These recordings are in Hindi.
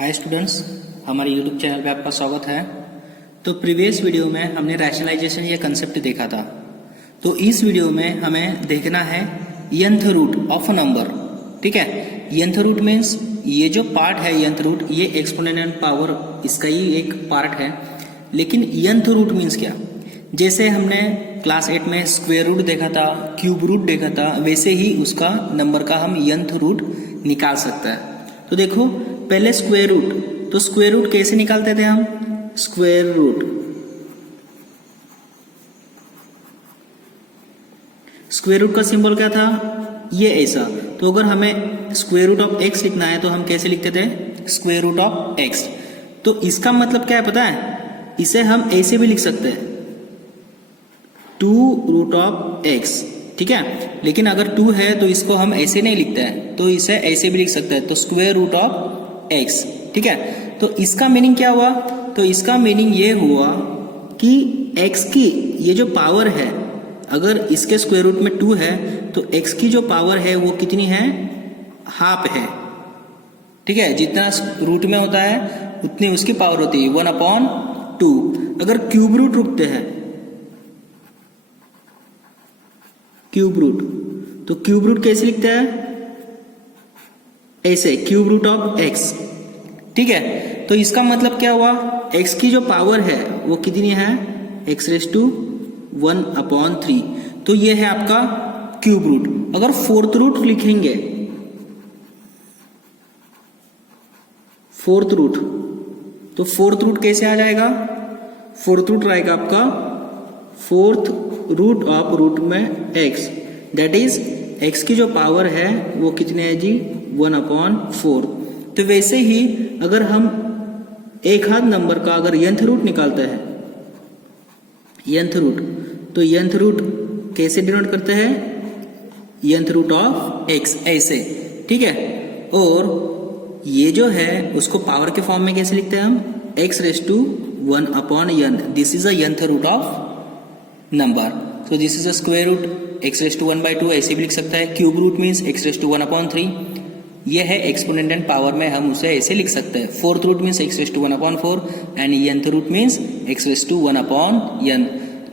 हाय स्टूडेंट्स, हमारे यूट्यूब चैनल पे आपका स्वागत है। तो प्रीवियस वीडियो में हमने रैशनलाइजेशन ये कंसेप्ट देखा था। तो इस वीडियो में हमें देखना है nth root of a number. ठीक है, nth रूट मीन्स ये जो पार्ट है nth रूट, ये एक्सपोनेंशियल पावर इसका ही एक पार्ट है। लेकिन nth रूट मीन्स क्या? जैसे हमने क्लास 8 में स्क्वायर रूट देखा था, क्यूब रूट देखा था, वैसे ही उसका नंबर का हम nth रूट निकाल सकता है। तो देखो पहले स्क्वायर रूट, तो स्क्वायर रूट कैसे निकालते थे हम? स्क्वायर रूट का सिंबल क्या था? ये ऐसा। तो अगर हमें स्क्वायर रूट ऑफ एक्स लिखना है तो हम कैसे लिखते थे? Square root of x. तो इसका मतलब क्या है पता है? इसे हम ऐसे भी लिख सकते हैं, 2 रूट ऑफ एक्स। ठीक है, लेकिन अगर 2 है तो इसको हम ऐसे नहीं लिखते हैं, तो इसे ऐसे भी लिख सकते हैं, तो स्क्वायर रूट ऑफ एक्स। ठीक है, तो इसका मीनिंग क्या हुआ? तो इसका मीनिंग ये हुआ कि x की ये जो पावर है, अगर इसके स्क्वायर रूट में 2 है तो x की जो पावर है वो कितनी है? हाफ है। ठीक है, जितना रूट में होता है उतनी उसकी पावर होती है, 1/2। अगर क्यूब रूट रखते हैं, क्यूब रूट, तो क्यूब रूट कैसे लिखते हैं? ऐसे, क्यूब रूट ऑफ एक्स। ठीक है, तो इसका मतलब क्या हुआ? x की जो पावर है वो कितनी है? x⁻1/3। तो ये है आपका क्यूब रूट। अगर फोर्थ रूट लिखेंगे, फोर्थ रूट, तो फोर्थ रूट कैसे आ जाएगा? फोर्थ रूट रहेगा आपका फोर्थ रूट ऑफ रूट में x, दैट इज x की जो पावर है वो कितने है जी? 1/4। तो वैसे ही अगर हम एक हाथ नंबर का अगर nth रूट निकालते हैं, nth रूट, तो nth रूट कैसे डिनोट करते हैं? nth रूट ऑफ x, ऐसे। ठीक है, और ये जो है उसको पावर के फॉर्म में कैसे लिखते हैं हम? x⁻1/n। This is a nth root of number. तो this is a square root, x⁻1/2 ऐसे भी लिख सकता है। Cube root means x⁻1/3। ये है एक्सपोनेंशियल पावर में हम उसे ऐसे लिख सकते हैं। Fourth root means x⁻1/4 and nth root means x⁻1/n।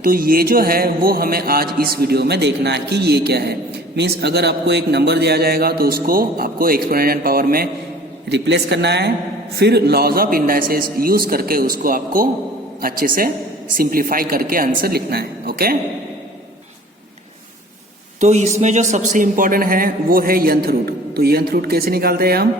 तो ये जो है वो हमें आज इस वीडियो में देखना है कि ये क्या है। मीन्स अगर आपको एक नंबर दिया जाएगा तो उसको आपको एक्सपोनेंशियल पावर में रिप्लेस करना है, फिर लॉज ऑफ इंडाइसेस यूज करके उसको आपको अच्छे से सिंप्लीफाई करके आंसर लिखना है। ओके, तो इसमें जो सबसे इंपॉर्टेंट है वो है nth रूट। तो nth रूट कैसे निकालते हैं हम?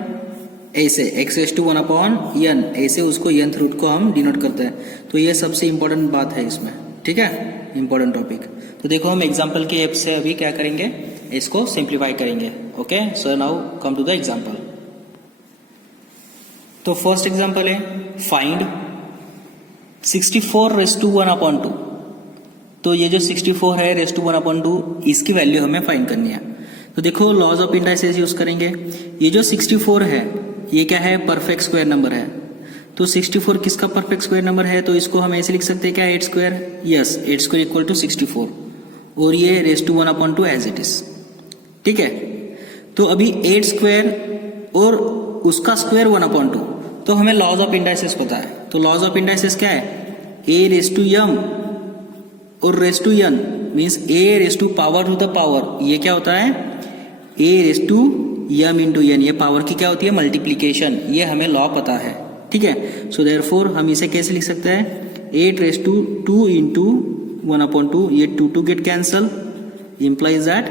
ऐसे, x⁻1/n, ऐसे उसको nth रूट को हम डिनोट करते हैं। तो ये सबसे इंपॉर्टेंट बात है इसमें। ठीक है, इंपॉर्टेंट टॉपिक। तो देखो हम एग्जाम्पल के हेल्प से अभी क्या करेंगे, इसको सिंप्लीफाई करेंगे। Okay, so now come to the example. तो फर्स्ट एग्जाम्पल है फाइंड 64⁻1/2। तो ये जो 64 है ⁻1/2, इसकी वैल्यू हमें फाइंड करनी है। तो देखो लॉज ऑफ इंडाइसेस यूज करेंगे। ये जो 64 है ये क्या है? परफेक्ट स्क्वायर नंबर है। तो 64 किसका परफेक्ट स्क्वायर नंबर है? तो इसको हम ऐसे लिख सकते हैं क्या? 8²। यस, 8² इक्वल टू 64, और ये ⁻1/2 एज इट इज। ठीक है, तो अभी 8² और उसका स्क्वायर 1/2। तो हमें लॉज ऑफ इंडाइसेस पता है। तो लॉज ऑफ इंडाइसेस क्या है? a⁻m और n मीन्स a⁻⁴ ये क्या होता है? a⁻m × n। ये पावर की क्या होती है? मल्टीप्लीकेशन। ये हमें लॉ पता है। ठीक है, सो देयरफॉर हम इसे कैसे लिख सकते हैं? 8⁻2 × 1/2, ये 2 get cancel, implies that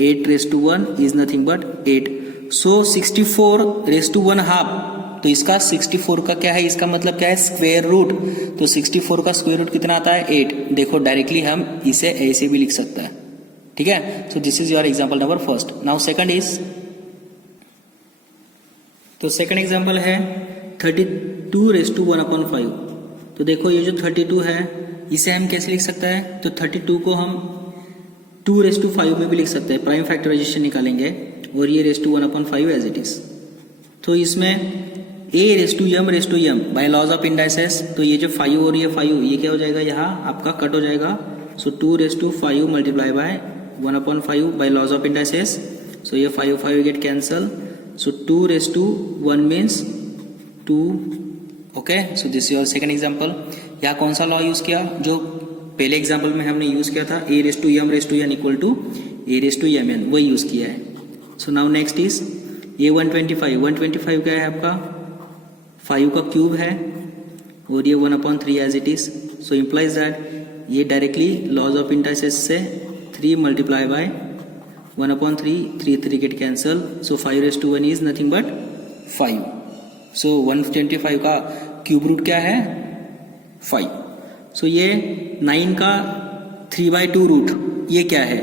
8⁻1 is nothing but 8। सो 64⁻1/2, तो इसका 64 का क्या है? इसका मतलब क्या है? Square root. तो 64 का स्क्वायर रूट कितना आता है? 8। देखो डायरेक्टली हम इसे ऐसे भी लिख सकते हैं। ठीक है, सो this is your example number first. Now second is, तो सेकंड एग्जांपल है 32⁻1/5। तो देखो ये जो 32 है इसे हम कैसे लिख सकते हैं? तो 32 को हम 2⁵ में भी लिख सकते हैं, प्राइम फैक्टराइजेशन निकालेंगे, और ये ⁻1/5 एज इट इज। तो इसमें a⁻m bye laws of indices, तो ये जो 5 और ये 5 ये क्या हो जाएगा? यहाँ आपका कट हो जाएगा। So 2⁵ multiply by 1/5 by laws of indices. So ये 5 get cancel. So 2 raised to 1 means 2। Okay, so this your second example. यहाँ कौन सा लॉ यूज किया? जो पहले एग्जांपल में हमने यूज किया था, a raise to m raise to n equal to a raise to mn, वही यूज किया है। So now next is a 125। 125 क्या है आपका? 5 का क्यूब है और ये 1/3 as it is. So implies that ये डायरेक्टली लॉज ऑफ इंटरसेस से 3 multiply by 1/3, 3 get cancel. So 5 raise to 1 is nothing but 5। So 125 का क्यूब रूट क्या है? 5। सो ये 9 का 3/2 रूट ये क्या है?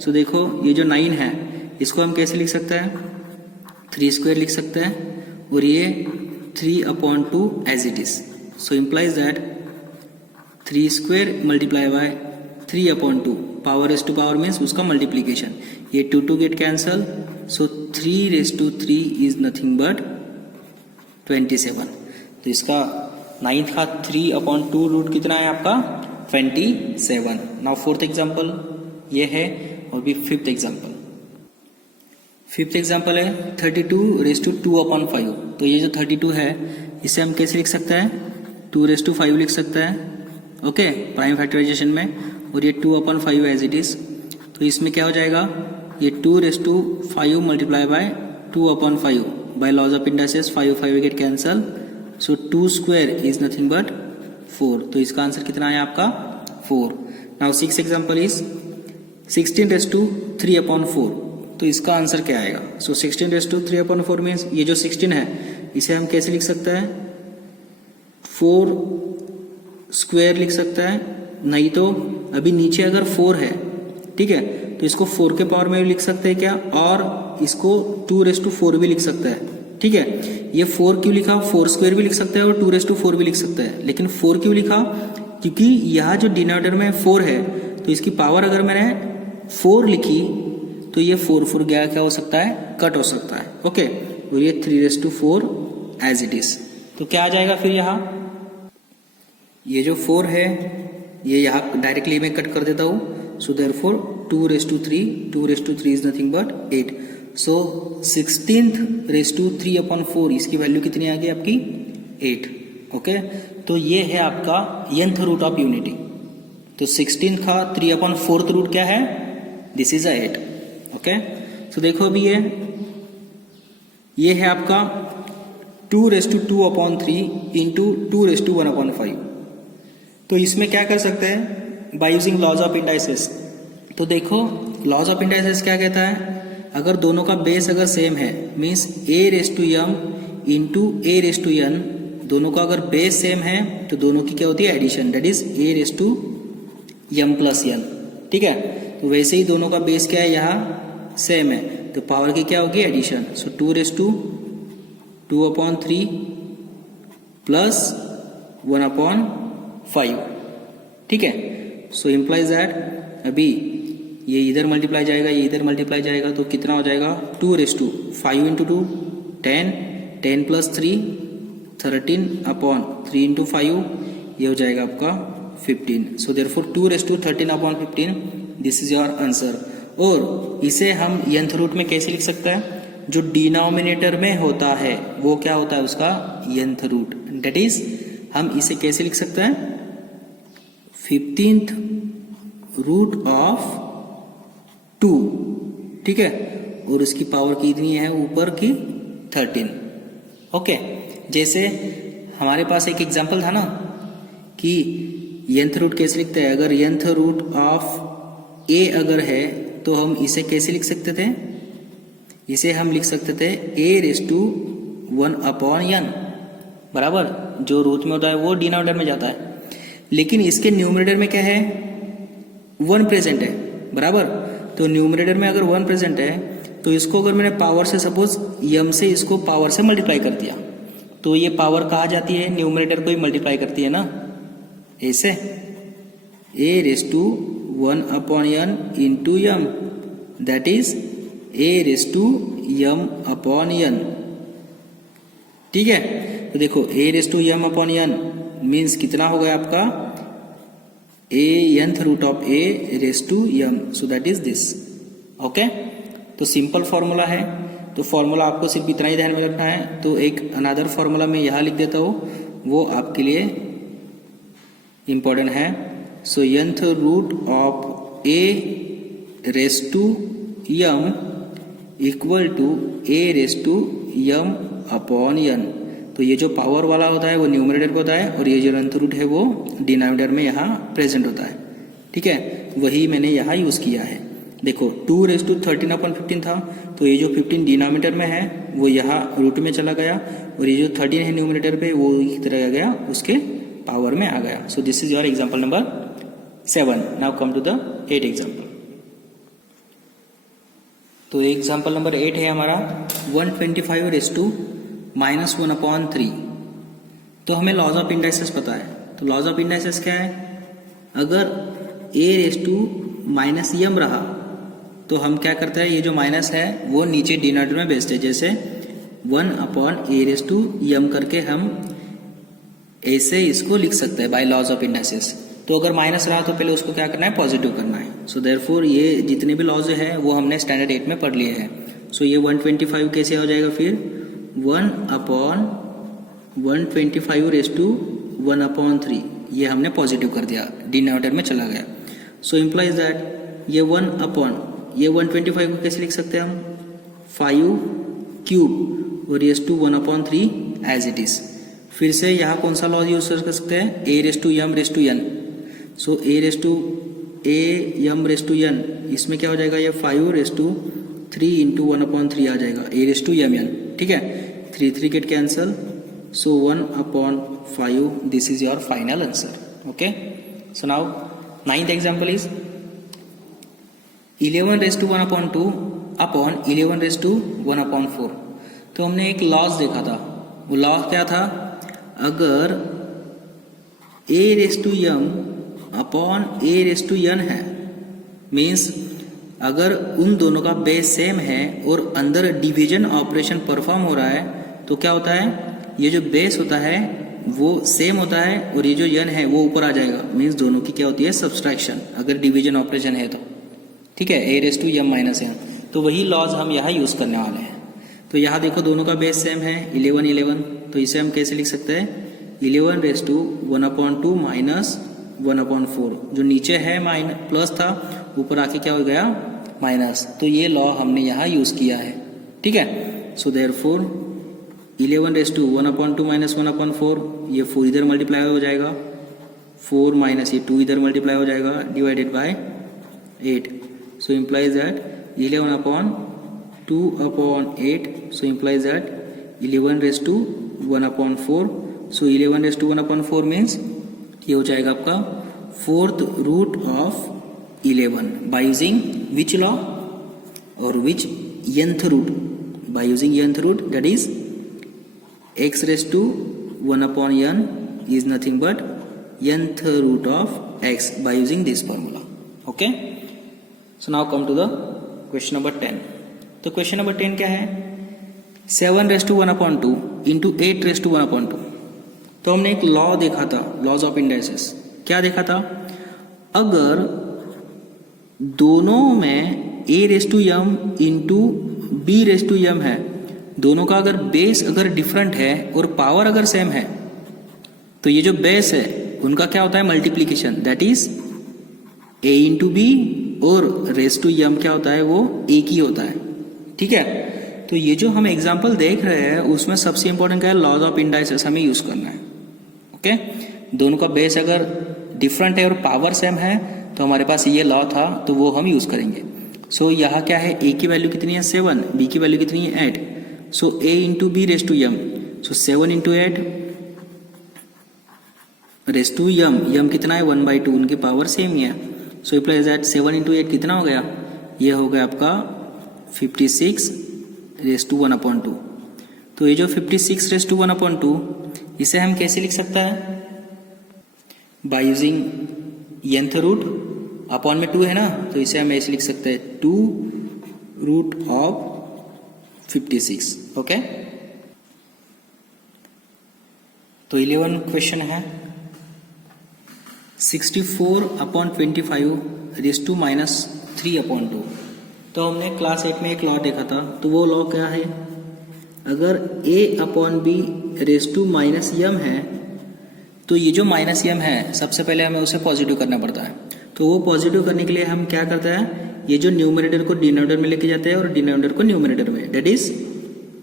सो देखो ये जो 9 है इसको हम कैसे लिख सकते हैं? 3 स्क्वायर लिख सकते हैं और ये 3/2 as it is. So implies that 3 square multiply by 3/2, power raise to power means उसका मल्टीप्लीकेशन। ये 2 get cancel. So 3 raise to 3 is nothing but 27। तो इसका 9 का 3/2 रूट कितना है आपका? 27। नाउ फोर्थ एग्जाम्पल ये है और भी फिफ्थ एग्जाम्पल। फिफ्थ एग्जाम्पल है 32 रेस टू 2/5। तो ये जो 32 है इसे हम कैसे लिख सकते हैं? 2 रेस टू 5 लिख सकते हैं। ओके, प्राइम फैक्टराइजेशन में। और ये 2/5 एज इट इज। तो इसमें क्या हो जाएगा? ये 2 raise to 5 multiply by 2/5 by laws of indices 5 get cancel. So 2 square is nothing but 4। तो इसका आंसर कितना है आपका? 4। Now six example is 16 raise to 3/4। तो इसका आंसर क्या आएगा? सो 16 रेस टू 3/4 मीन्स ये जो 16 है इसे हम कैसे लिख सकते हैं? 4 स्क्वायर लिख सकता है। नहीं तो अभी नीचे अगर 4 है, ठीक है, तो इसको 4 के पावर में भी लिख सकते हैं क्या? और इसको 2 रेस टू 4 भी लिख सकता है। ठीक है, ये 4 क्यों लिखा? 4 स्क्वायर भी लिख सकता है और 2 रेस टू 4 भी लिख सकता है। लेकिन 4 क्यों लिखा? क्योंकि यहाँ जो डिनोमिनेटर में 4 है तो इसकी पावर अगर मैंने 4 लिखी तो ये 4 गया क्या हो सकता है? कट हो सकता है। ओके, और ये 3 raise to 4 as it is. तो क्या आ जाएगा फिर यहाँ? ये जो 4 है ये यहाँ डायरेक्टली मैं कट कर देता हूँ। So therefore 2 raise to 3 is nothing but 8। So 16th raise to 3/4 इसकी वैल्यू कितनी आ गई आपकी? 8। ओके, तो ये है आपका nth रूट ऑफ यूनिटी। तो 16 का 3/4 रूट क्या है? This is 8। ओके, तो देखो अभी ये है आपका 2 raise to 2/3 into 2 raise to 1/5। तो इसमें क्या कर सकते हैं? By using laws of indices. तो देखो लॉज ऑफ इंडाइसेस क्या कहता है? अगर दोनों का बेस अगर सेम है means a raise to m into a raise to n, दोनों का अगर बेस सेम है तो दोनों की क्या होती है? Addition, that is a raise to m plus n। ठीक है, तो वैसे ही दोनों का बेस क्या है? यहाँ सेम है तो पावर की क्या होगी? Addition. So 2 raise to 2/3 plus 1/5। ठीक है, सो इम्प्लाइज दैट अभी ये इधर मल्टीप्लाई जाएगा, ये इधर मल्टीप्लाई जाएगा, तो कितना हो जाएगा? 2 raise to 5 into 2 10, 10 plus 3 13/3 into 5 ये हो जाएगा आपका 15। So therefore 2 raise to 13/15 this is your answer. और इसे हम nth रूट में कैसे लिख सकते हैं? जो डिनोमिनेटर में होता है वो क्या होता है? उसका nth रूट। दैट इज हम इसे कैसे लिख सकते हैं? 15th root of 2। ठीक है, और उसकी पावर कितनी है ऊपर की? 13। ओके, जैसे हमारे पास एक एग्जांपल था ना कि nth रूट कैसे लिखते हैं? अगर nth रूट ऑफ a अगर है तो हम इसे कैसे लिख सकते थे? इसे हम लिख सकते थे a रेस टू 1/n। बराबर, जो रूट में होता है वो डिनोमिनेटर में जाता है, लेकिन इसके न्यूमरेटर में क्या है? 1 प्रेजेंट है। बराबर, तो न्यूमरेटर में अगर 1 प्रेजेंट है तो इसको अगर मैंने पावर से सपोज m से इसको पावर से मल्टीप्लाई कर दिया तो ये पावर कहाँ जाती है? न्यूमरेटर को ही मल्टीप्लाई करती है ना, ऐसे a raise to 1/n into m, that is a raise to m/n। ठीक है, तो देखो a raise to m/n means कितना हो गया आपका? a nth root of a raise to m, so that is this. Okay, तो सिंपल फॉर्मूला है तो फॉर्मूला आपको सिर्फ इतना ही ध्यान में रखना है। तो एक अनदर फॉर्मूला मैं यहाँ लिख देता हूँ, वो आपके लिए इम्पोर्टेंट है। So nth root of a raise to m equal to a raise to m upon n। तो ये जो पावर वाला होता है वो न्यूमरेटर पे होता है और ये जो nth रूट है वो डिनोमिनेटर में यहाँ प्रेजेंट होता है। ठीक है, वही मैंने यहाँ यूज किया है। देखो 2 रेस टू 13 अपॉन 15 था, तो ये जो 15 डिनोमिनेटर में है वो यहाँ रूट में चला गया और ये जो 13 है न्यूमरेटर पे वो इस तरह गया उसके पावर में आ गया। So this is your example number 7। Now come to the 8 example. तो एग्जाम्पल नंबर 8 है हमारा 125 रेस टू -1 अपॉन 3। तो हमें लॉज ऑफ इंडाइसेस पता है। तो लॉज ऑफ इंडाइसेस क्या है, अगर a रेस टू -m रहा तो हम क्या करते हैं, ये जो माइनस है वो नीचे डिनोमिनेटर में भेजते हैं। जैसे 1 upon a raise to m करके हम ऐसे इसको लिख सकते हैं बाय लॉज ऑफ इंडाइसेस। तो अगर माइनस रहा तो पहले उसको क्या करना है, पॉजिटिव करना है। सो देयरफॉर ये जितने भी लॉज है वो हमने स्टैंडर्ड 8 में पढ़ लिए हैं। सो ये 125 कैसे हो जाएगा, फिर 1 अपॉन 125 रेस टू 1 अपॉन 3, ये हमने पॉजिटिव कर दिया, डिनोमिनेटर में चला गया। सो इम्प्लाइज दैट ये 1 अपॉन ये 125 को कैसे लिख सकते हैं हम, 5 क्यूब और raise to 1 upon 3 as it is. फिर से यहाँ कौन सा लॉ यूज कर सकते हैं, a raise to m raise to n। So a raise to m raise to n, इसमें क्या हो जाएगा, ये 5 रेस टू 3 इंटू 1 अपॉन 3 आ जाएगा, a raise to m n। ठीक है, 3 get cancel, so 1 upon 5, this is your final answer. Okay, so now 9th example is 11 raise to 1 upon 2 upon 11 raise to 1 upon 4। तो हमने एक लॉज देखा था, वो लॉ क्या था, अगर a raise to m upon a raise to n है, मीन्स अगर उन दोनों का बेस सेम है और अंदर डिवीजन ऑपरेशन परफॉर्म हो रहा है तो क्या होता है, ये जो बेस होता है वो सेम होता है और ये जो n है वो ऊपर आ जाएगा। मीन्स दोनों की क्या होती है, सब्सट्रैक्शन, अगर डिवीजन ऑपरेशन है तो। ठीक है, a raise to m minus n। तो वही लॉज हम यहाँ यूज करने वाले हैं। तो यहाँ देखो दोनों का बेस सेम है 11 11, तो इसे हम कैसे लिख सकते हैं, 11 raise to 1 upon 2 minus 1 upon 4। जो नीचे है प्लस था, ऊपर आके क्या हो गया, माइनस। तो ये लॉ हमने यहाँ यूज किया है। ठीक है, so therefore 11 raise to 1 upon 2 minus 1 upon 4, ये 4 इधर मल्टीप्लाई हो जाएगा, 4 माइनस ये 2 इधर मल्टीप्लाई हो जाएगा, divided by 8। So implies that 11 upon 2 upon 8, so implies that 11 raised to 1 upon 4. So 11 raised to 1 upon 4 means ये हो जाएगा आपका 4th root of 11 by using which law or which nth root, by using nth root, that is x raised to 1 upon n is nothing but nth root of x by using this formula. Okay, so now come to the question number 10. तो क्वेश्चन नंबर 10 क्या है, 7 raise to 1 upon 2 into 8 raise to 1 upon 2। तो हमने एक लॉ देखा था, लॉज ऑफ इंडाइसेस। क्या देखा था, अगर दोनों में a raise to m into b raise to m है, दोनों का अगर बेस अगर डिफरेंट है और पावर अगर सेम है, तो ये जो बेस है उनका क्या होता है, multiplication, that is a into b, और रेस टू m क्या होता है, वो एक ही होता है। ठीक है, तो ये जो हम एग्जाम्पल देख रहे हैं उसमें सबसे इंपॉर्टेंट क्या है, लॉज ऑफ इंडाइसेस हमें यूज करना है। ओके, दोनों का बेस अगर डिफरेंट है और पावर सेम है तो हमारे पास ये लॉ था, तो वो हम यूज करेंगे। सो यहाँ क्या है, a की वैल्यू कितनी है 7, b की वैल्यू कितनी है 8। So a into b raise to m, so 7 into 8 raise to m कितना है 1/2, उनकी पावर सेम ही है। सो इम्प्लाइज दैट 7 इंटू 8 कितना हो गया, ये हो गया आपका 56 रेस टू 1 अपॉन 2। तो ये जो 56 रेस टू 1 अपॉन 2, इसे हम कैसे लिख सकते हैं, by using nth root, upon में 2 है ना, तो इसे हम ऐसे लिख सकते हैं 2 रूट ऑफ 56। ओके, तो 11 क्वेश्चन है 64 upon 25 raise to minus 3 upon 2। तो हमने क्लास 8 में एक लॉ देखा था, तो वो लॉ क्या है, अगर a upon b raise to minus m है तो ये जो माइनस यम है सबसे पहले हमें उसे पॉजिटिव करना पड़ता है। तो वो पॉजिटिव करने के लिए हम क्या करते हैं, ये जो न्यूमरेटर को डिनोमिनेटर में लेके जाते हैं और डिनोमिनेटर को न्यूमरेटर में, that is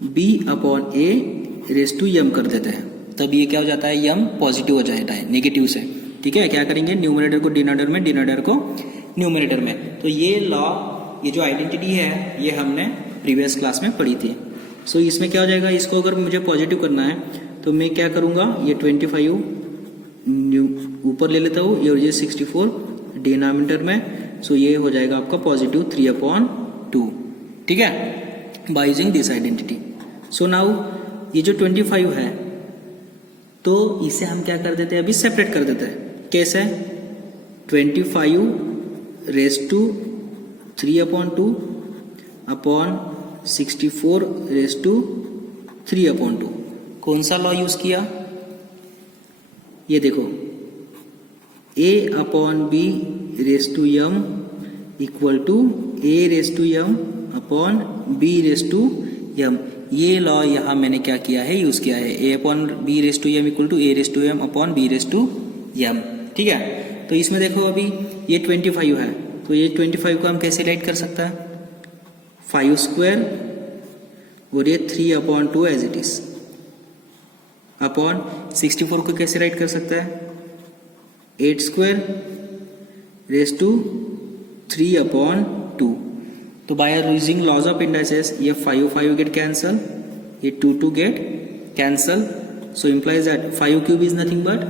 b upon a raise to m कर देते हैं। तब ये क्या हो जाता है, यम पॉजिटिव हो जाता है नेगेटिव से। ठीक है, क्या करेंगे, न्यूमरेटर को डिनोमिनेटर में, डिनोमिनेटर को न्यूमरेटर में। तो ये लॉ, ये जो आइडेंटिटी है, ये हमने प्रीवियस क्लास में पढ़ी थी। सो इसमें क्या हो जाएगा, इसको अगर मुझे पॉजिटिव करना है तो मैं क्या करूँगा, ये 25 ऊपर ले लेता हूँ और ये 64 डिनोमिनेटर में। सो ये हो जाएगा आपका पॉजिटिव 3/2। ठीक है, bye using this identity. So now ये जो 25 है तो इसे हम क्या कर देते हैं, अभी सेपरेट कर देते हैं। कैसे, 25 raise to 3/2 upon 64 raise to 3/2। कौन सा लॉ यूज किया, ये देखो, a upon b raise to m equal to a raise to m upon b raise to m. ये लॉ यहाँ मैंने क्या किया है, यूज किया है, a upon b raise to m equal to a raise to m upon b raise to m. ठीक है, तो इसमें देखो अभी ये 25 है, तो ये 25 को हम कैसे राइट कर सकते हैं, 5 स्क्वायर और ये 3/2 एज इट इज अपॉन 64 को कैसे राइट कर सकता है, 8 स्क्वायर रेस टू 3/2। तो by using laws of indices ये 5 गेट कैंसल, ये 2 get cancel. So implies that 5 cube is nothing but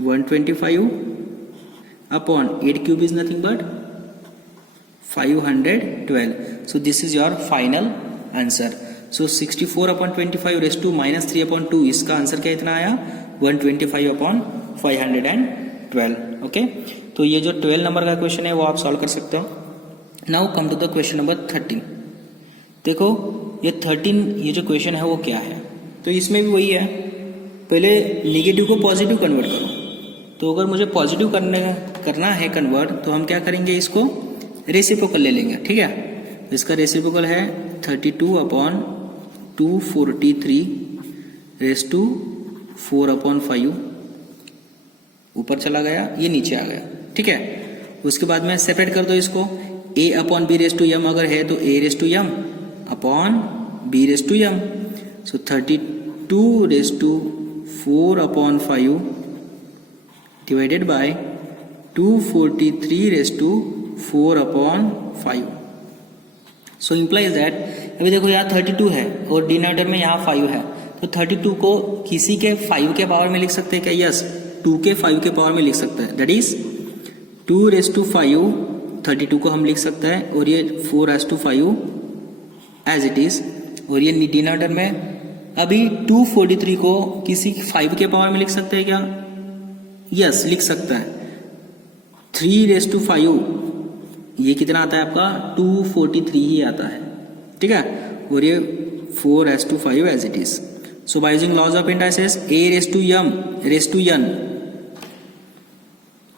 125 upon 8 cube is nothing but 512। So this is your final answer. So 64/25 raise to minus 3/2, इसका आंसर क्या इतना आया, 125/512। ओके, तो ये जो 12 नंबर का क्वेश्चन है वो आप सॉल्व कर सकते हो। Now come to the question number 13। देखो ये 13, ये जो क्वेश्चन है वो क्या है, तो इसमें भी वही है, पहले नेगेटिव को पॉजिटिव कन्वर्ट करो। तो अगर मुझे पॉजिटिव करना है कन्वर्ट, तो हम क्या करेंगे, इसको रेसिप्रोकल ले लेंगे। ठीक है, तो इसका रेसिप्रोकल है 32/243 रेस टू 4/5, ऊपर चला गया, ये नीचे आ गया। ठीक है, उसके बाद में सेपरेट कर दो इसको, a upon b raise to m अगर है तो a raise to m upon b raise to m. So 32 raise to 4/5 divided by 243 raise to 4/5। So implies that, अभी देखो यहाँ 32 है और डिनोमिनेटर में यहाँ 5 है, तो 32 को किसी के 5 के पावर में लिख सकते हैं क्या, यस, 2 के 5 के पावर में लिख सकते हैं, दैट इज 2 रेस टू 5, 32 को हम लिख सकते हैं, और ये 4 raise to 5 as it is, और ये डिनोमिनेटर में अभी 243 को किसी 5 के पावर में लिख सकते हैं क्या, यस, लिख सकता है। 3 रेस टू 5 ये कितना आता है आपका, 243 ही आता है। ठीक है, और ये 4 raise to 5 as it is. So by using laws of indices, a raise to m raise to n,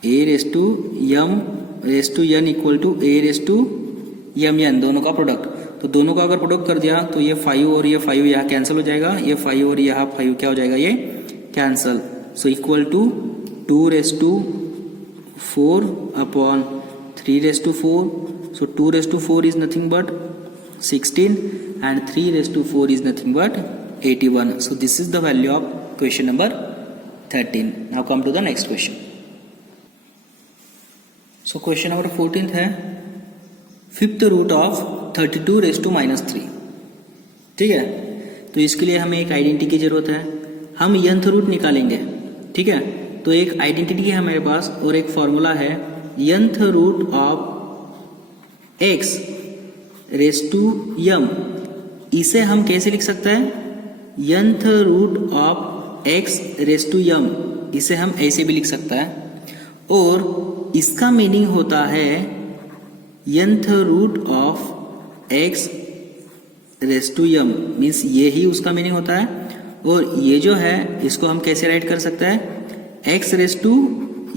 a raise to m raise to n equal to a raise to m n, दोनों का प्रोडक्ट। तो दोनों का अगर प्रोडक्ट कर दिया तो ये 5 और ये 5 यहाँ कैंसिल हो जाएगा, ये 5 और यहाँ 5 क्या हो जाएगा, ये cancel. So equal to 2 raise to 4 upon 3 raise to 4। So 2 raise to 4 is nothing but 16 and 3 raised to 4 is nothing but 81. So this is the value of question number 13. Now come to the next question. So question number 14th है 5th root of 32 raised to minus 3. ठीक है, तो इसके लिए हमें एक आइडेंटिटी की जरूरत है, हम nth रूट निकालेंगे। ठीक है, तो एक आइडेंटिटी है हमारे पास और एक फॉर्मूला है nth root of x raise to m. इसे हम कैसे लिख सकते हैं, nth root of x raise to m, इसे हम ऐसे भी लिख सकते हैं, और इसका मीनिंग होता है nth root of x raise to m, means ये ही उसका मीनिंग होता है। और ये जो है इसको हम कैसे राइट कर सकते हैं, x raise to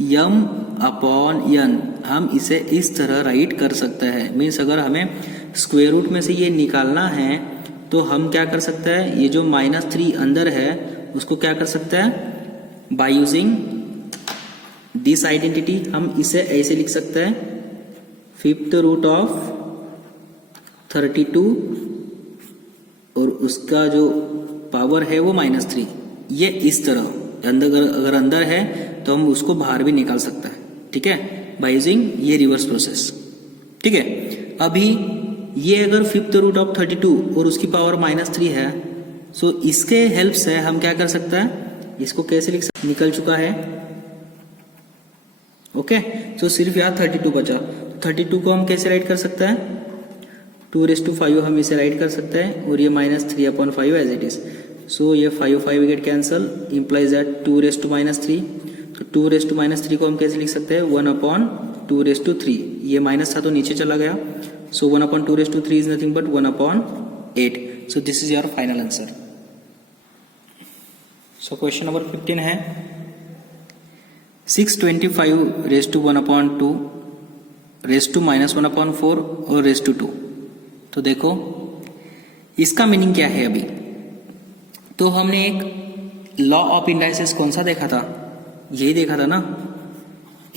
m upon n. हम इसे इस तरह राइट कर सकते हैं। मीन्स अगर हमें स्क्वायर रूट में से ये निकालना है तो हम क्या कर सकते हैं, ये जो -3 अंदर है उसको क्या कर सकते हैं, बाय यूजिंग दिस आइडेंटिटी हम इसे ऐसे लिख सकते हैं, 5th रूट ऑफ 32 और उसका जो पावर है वो -3। ये इस तरह अगर अंदर है तो हम उसको बाहर भी निकाल सकते हैं, ठीक है, बाय यूजिंग ये रिवर्स प्रोसेस, ठीक है। अभी ये अगर 5th रूट ऑफ 32 और उसकी पावर -3 है, सो इसके हेल्प से हम क्या कर सकते हैं, इसको कैसे लिख सकते, निकल चुका है, ओके। सो सिर्फ यहाँ 32 बचा, 32 को हम कैसे राइट कर सकते हैं, 2⁵ हम इसे राइट कर सकते हैं और ये -3/5 एज इट इज। सो ये 5 गेट कैंसल, इम्प्लाइज दैट 2⁻³ तो 2⁻³ को हम कैसे लिख सकते हैं, 1/2⁵। ये माइनस था तो नीचे चला गया, सो 1/2⁵ is nothing but 1/8। So this is your final answer. So question number 15 है 625⁻²⁻² -1/4 और ⁻²। तो देखो इसका मीनिंग क्या है। अभी तो हमने एक लॉ ऑफ इंडाइसेस कौन सा देखा था, यही देखा था ना,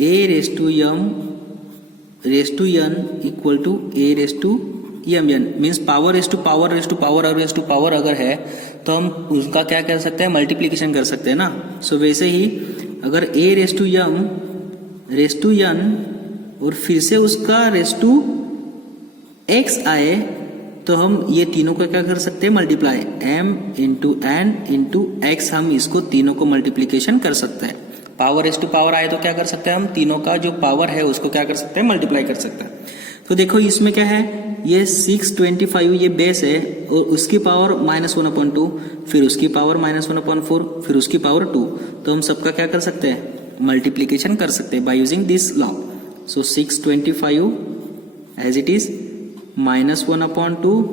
a⁻m⁻n equal to a⁻m⁻n means power अगर है तो हम उसका क्या कर सकते हैं, मल्टीप्लीकेशन कर सकते हैं ना। सो वैसे ही अगर a⁻m⁻n और फिर से उसका ⁻x आए तो हम ये तीनों को क्या कर सकते हैं, multiply, m into n into x, हम इसको तीनों को मल्टीप्लीकेशन कर सकते हैं। पावर आए तो क्या कर सकते हैं, हम तीनों का जो पावर है उसको क्या कर सकते हैं, मल्टीप्लाई कर सकते हैं। तो देखो इसमें क्या है, ये 625 ये बेस है और उसकी पावर -1/2, फिर उसकी पावर -1/4, फिर उसकी पावर 2। तो हम सबका क्या कर सकते हैं, मल्टीप्लीकेशन कर सकते हैं by using this law. So 625 as it is -1/2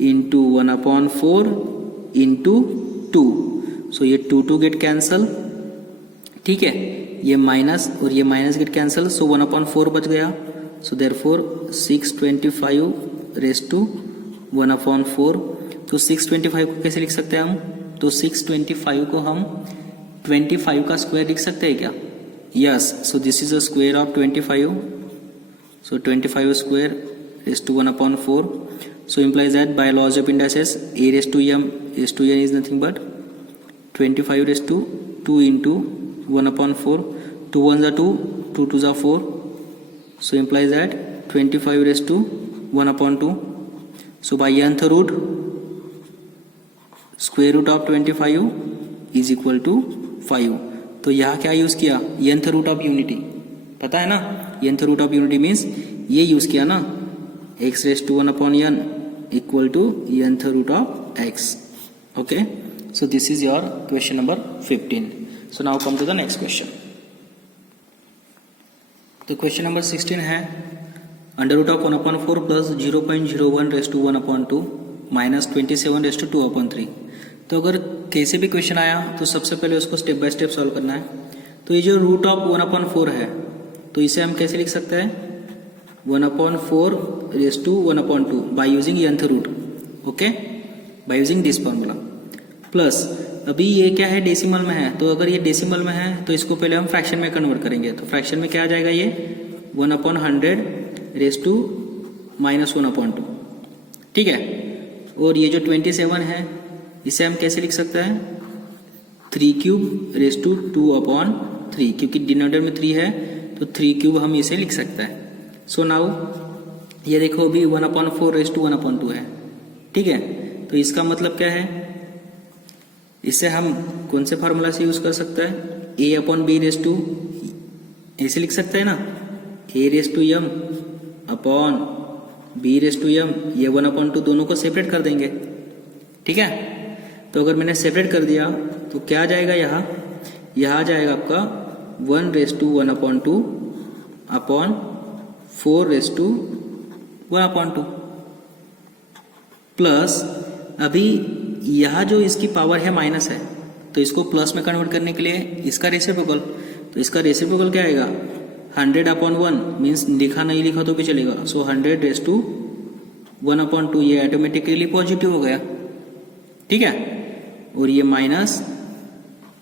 into 1/4 into 2। सो ये 2 गेट कैंसल, ठीक है, ये माइनस और ये माइनस गेट कैंसल, सो 1/4 बच गया। So therefore 625⁻1/4। तो 625 को कैसे लिख सकते हैं हम, तो 625 को हम 25 का स्क्वायर लिख सकते हैं क्या, yes. So this is a square of 25, so 25 square ⁻1/4। So implies that by laws of indices a⁻m is nothing but 25⁻2 into 1/4, 2 1s are 2, 2 2s are 4. So implies that 25⁻1/2. So by nth root, square root of 25 is equal to 5. तो यहाँ क्या यूज किया, nth रूट ऑफ यूनिटी, पता है ना, nth root of unity means ये यूज किया ना, x⁻1/n equal to nth root of x, okay. So this is your question number 15. So now come to the next question. तो क्वेश्चन नंबर 16 है √1/4 प्लस 0.01⁻² माइनस 27⁻²/3। तो अगर कैसे भी क्वेश्चन आया तो सबसे पहले उसको स्टेप बाय स्टेप सॉल्व करना है। तो ये जो √1/4 है तो इसे हम कैसे लिख सकते हैं, 1/4⁻² by using nth root, okay, by using this formula. Plus अभी ये क्या है, डेसिमल में है, तो अगर ये डेसिमल में है तो इसको पहले हम फ्रैक्शन में कन्वर्ट करेंगे। तो फ्रैक्शन में क्या आ जाएगा, ये 1/100⁻⁻², ठीक है। और ये जो 27 है इसे हम कैसे लिख सकते हैं, 3³ क्योंकि डिनोमिनेटर में 3 है तो 3³ हम इसे लिख सकते हैं। सो नाउ ये देखो अभी 1/4⁻² है, ठीक है। तो इसका मतलब क्या है, इसे हम कौन से फार्मूला से यूज कर सकते हैं, a/b⁻², ऐसे लिख सकते हैं ना, a⁻m/b⁻m, ये 1/2 दोनों को सेपरेट कर देंगे, ठीक है। तो अगर मैंने सेपरेट कर दिया तो क्या आ जाएगा, यहाँ आ जाएगा आपका 1/1/2 अपॉन 4/1/2 प्लस अभी यहाँ जो इसकी पावर है माइनस है तो इसको प्लस में कन्वर्ट करने के लिए इसका रेसिप्रोकल, तो इसका रेसिप्रोकल क्या आएगा, 100/1 मीन्स लिखा नहीं लिखा तो भी चलेगा, सो 100/1/2 ये ऑटोमेटिकली पॉजिटिव हो गया, ठीक है। और ये माइनस,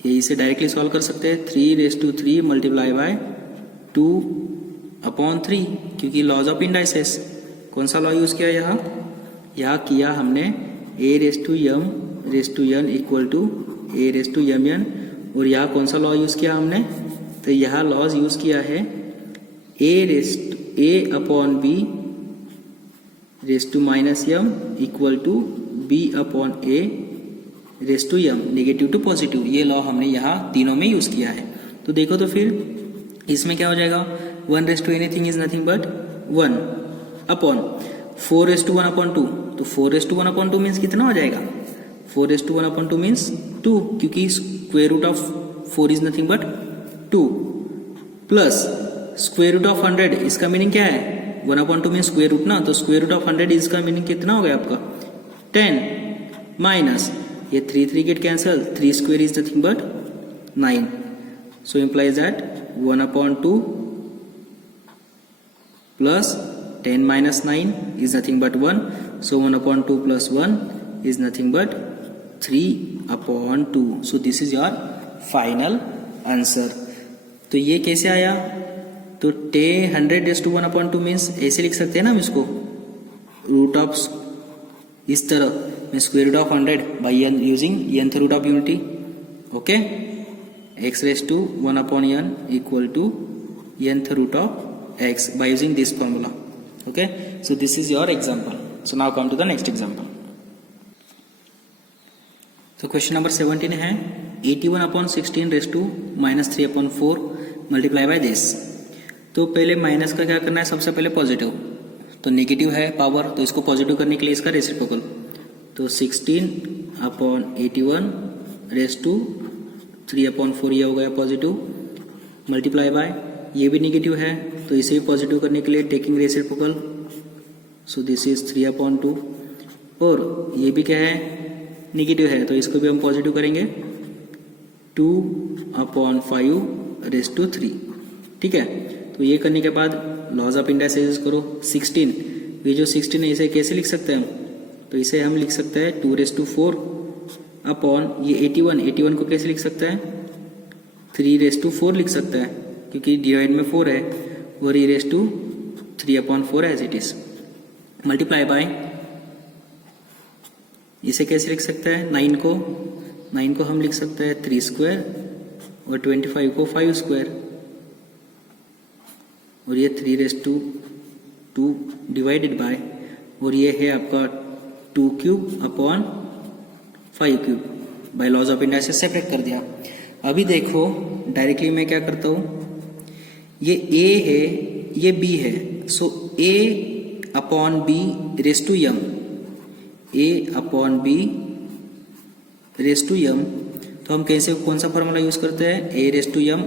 ये इसे डायरेक्टली सॉल्व कर सकते हैं, 3/3 मल्टीप्लाई बाय 2/3, क्योंकि लॉज ऑफ इंडाइसेस। कौन सा लॉ यूज किया यहाँ किया हमने a/m/n इक्वल टू a/mn, और यहाँ कौन सा लॉ यूज किया हमने, तो यहाँ लॉज यूज किया है a/b⁻m equal to b/a/m, negative to positive. ये लॉ हमने यहाँ तीनों में यूज किया है। तो देखो तो फिर इसमें क्या हो जाएगा, 1/anything is nothing but 1 upon 4/1/2, तो 4/1/2 मीन्स कितना हो जाएगा, 4/1/2 मीन्स 2, क्योंकि square root of 4 is nothing but 2, plus square root of 100, इसका मीनिंग क्या है, 1/2 मीन्स स्क्वायर रूट ना, तो स्क्वायर रूट ऑफ 100 इसका मीनिंग कितना हो गया आपका 10, माइनस ये 3 get cancel, 3 square is nothing but 9, so implies that 1/2 plus 10 minus 9 is nothing but 1, so 1/2 plus 1 is nothing but 3/2, so this is your final answer। तो ये कैसे आया, तो 100/1/2 मीन्स ऐसे लिख सकते हैं ना हम इसको, रूट ऑफ इस तरह में square root of 100 by using nth root of unity, okay, x⁻1/n equal to nth root of x by using this formula, okay, so this is your example। so now come to the next example। तो क्वेश्चन नंबर 17 है 81/16⁻³ मल्टीप्लाई बाय दिस। तो पहले माइनस का क्या करना है, सबसे पहले पॉजिटिव, तो नेगेटिव है पावर, तो इसको पॉजिटिव करने के लिए इसका रेसिप्रोकल, तो 16/81⁻³ ये हो गया पॉजिटिव, मल्टीप्लाई बाय ये भी नेगेटिव है, तो इसे भी पॉजिटिव करने के लिए taking reciprocal, so this is 3/2, और ये भी क्या है नेगेटिव है, तो इसको भी हम पॉजिटिव करेंगे 2/5⁻3, ठीक है। तो ये करने के बाद लॉज ऑफ इंडाइसेस करो, 16, ये जो 16 है इसे कैसे लिख सकते हैं हम, तो इसे हम लिख सकते हैं 2/4 अपॉन ये 81 को कैसे लिख सकते हैं 3/4 लिख सकते हैं, क्योंकि डिवाइड में 4 है, और e⁻³ as it is, multiply by इसे कैसे लिख सकते हैं 9 को हम लिख सकते हैं 3² और 25 को 5², और ये 3/2 डिवाइडेड बाय, और ये है आपका 2³ by laws of indices separate कर दिया। अभी देखो डायरेक्टली मैं क्या करता हूं, ये a है ये b है, सो a/b⁻m, a/b⁻m, तो हम कैसे कौन सा फॉर्मूला यूज करते हैं a/m/b/m,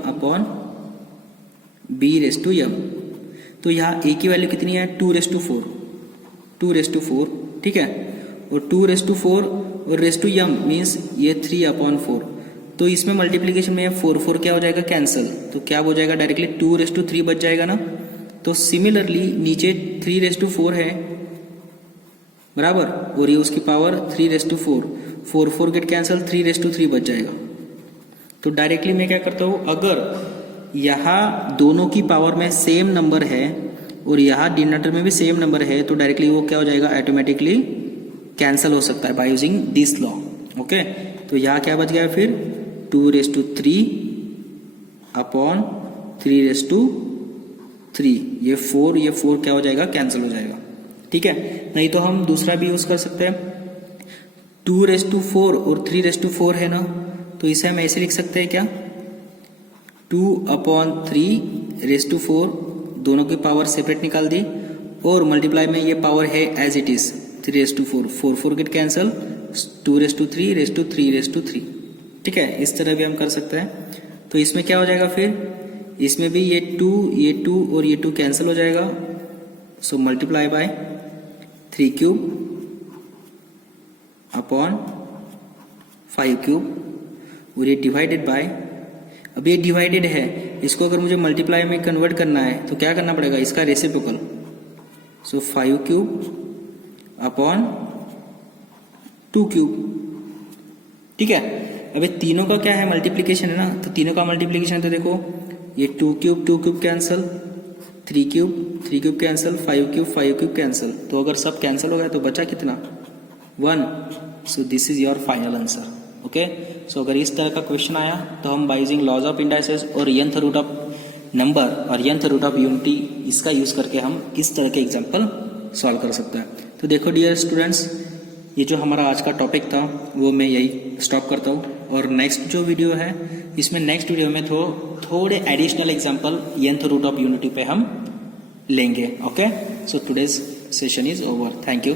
तो यहाँ a की वैल्यू कितनी है 2/4, ठीक है, और 2/4 और m मीन्स ये 3/4, तो इसमें मल्टीप्लीकेशन में 4 क्या हो जाएगा कैंसल, तो क्या हो जाएगा डायरेक्टली 2/3 बच जाएगा ना। तो सिमिलरली नीचे 3/4 है बराबर, और ये उसकी पावर 3/4, 4 गेट कैंसल, 3/3 बच जाएगा। तो डायरेक्टली मैं क्या करता हूँ, अगर यहाँ दोनों की पावर में सेम नंबर है और यहाँ डिनोमिनेटर में भी सेम नंबर है, तो डायरेक्टली वो क्या हो जाएगा ऑटोमेटिकली कैंसल हो सकता है bye using this law, okay. तो यहाँ क्या बच गया फिर 2/3/3/3, ये 4 क्या हो जाएगा कैंसिल हो जाएगा, ठीक है। नहीं तो हम दूसरा भी यूज कर सकते हैं, 2/4 और 3/4 है ना, तो इसे हम ऐसे लिख सकते हैं क्या 2/3/4, दोनों की पावर सेपरेट निकाल दी, और मल्टीप्लाई में ये पावर है as it is 3/4, 4 get cancel, 2/3/3/3, ठीक है। इस तरह भी हम कर सकते हैं। तो इसमें क्या हो जाएगा फिर, इसमें भी ये 2 और ये 2 कैंसिल हो जाएगा, सो मल्टीप्लाई बाय 3/5, और ये डिवाइडेड बाय, अब ये डिवाइडेड है, इसको अगर मुझे मल्टीप्लाई में कन्वर्ट करना है तो क्या करना पड़ेगा, इसका रेसिप्रोकल, सो 5 क्यूब अपॉन 2 क्यूब। ठीक है, अभी तीनों का क्या है, मल्टीप्लीकेशन है ना, तो तीनों का मल्टीप्लीकेशन तो देखो ये 2 cube cancel, 3 cube cancel, 5 cube cancel, तो अगर सब कैंसिल हो गया तो बचा कितना, 1। So this is your final answer. Okay, so अगर इस तरह का क्वेश्चन आया तो हम by using laws of indices और nth रूट ऑफ नंबर और nth रूट ऑफ यूनिटी, इसका यूज करके हम इस तरह के एग्जाम्पल सॉल्व कर सकते हैं। तो देखो डियर स्टूडेंट्स, ये जो हमारा आज का टॉपिक था वो मैं यही स्टॉप करता हूँ, और नेक्स्ट जो वीडियो है इसमें नेक्स्ट वीडियो में थोड़े additional example nth root of unity पे हम लेंगे। Okay, so today's session is over, thank you.